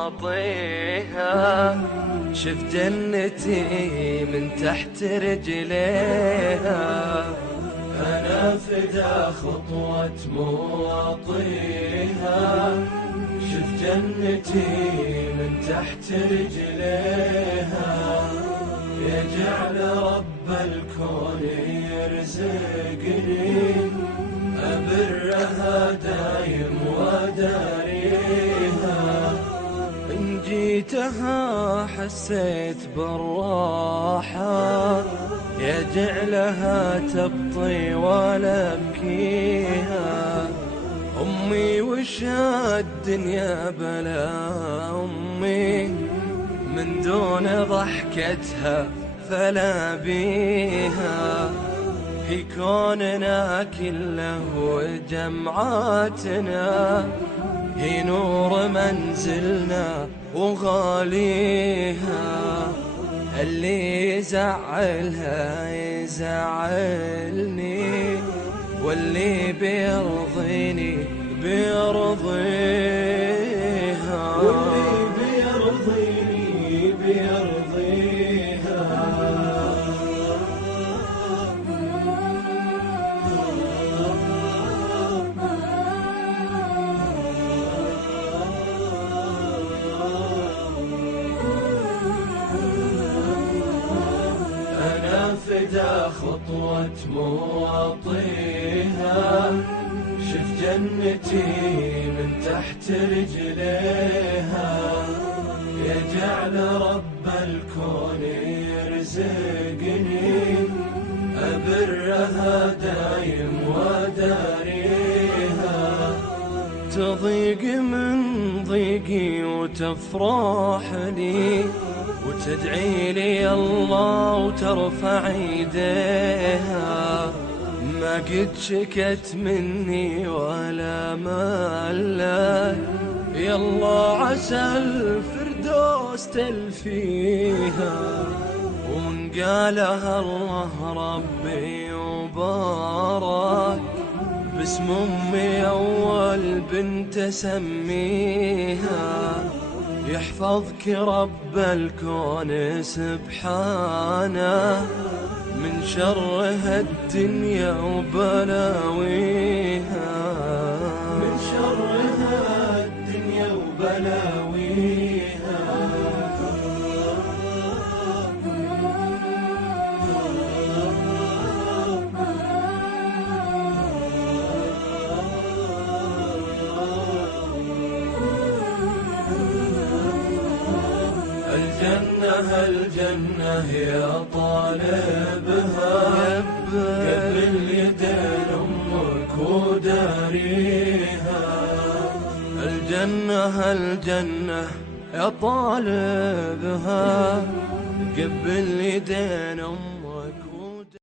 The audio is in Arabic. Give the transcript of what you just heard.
مواطيها، شف جنتي من تحت رجليها. أنا فدا خطوة مواطيها، شف جنتي من تحت رجليها. يجعل رب الكون يرزقني أبرها دايم وداريها. إن جيتها حسيت بالراحة، يجعلها تبطي ولا أبكيها. أمي وش الدنيا بلا أمي، من دون ضحكتها فلا بيها. هي كوننا كله وجمعاتنا، هي نور منزلنا وغاليها. اللي يزعلها يزعلني، واللي بيرضيني بيرضيها. واللي بيرضيني بيرضيها. أنا فدا خطوة مواطيها، شف جنتي من تحت رجليها. يجعل رب الكون يرزقني أبرها دايم وداريها. تضيق من ضيقي وتفرح لي، وتدعي لي الله وترفع يديها. ما قد شكت مني ولا مالت، يلا عسى الفردوس تلفيها. ومن قالها الله ربي وبارك، باسم أمي أول بنت أسميها. يحفظك رب الكون سبحانه، من شرها الدنيا وبلاويها. من شرها الدنيا وبلاويها. الجنة يا طالبها، قبل يدين أمك وداريها. الجنة يا طالبها، قبل يدين أمك